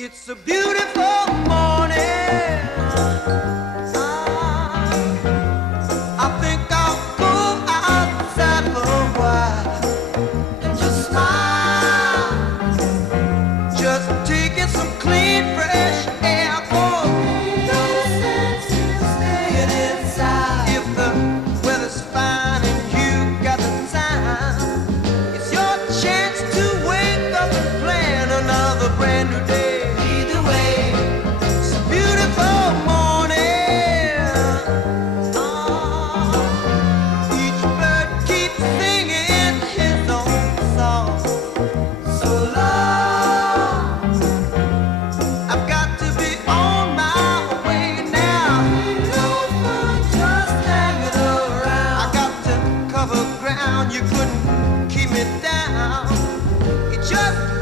It's a beautiful morning. I think I'll go outside for a while and just smile. Just taking some clean, fresh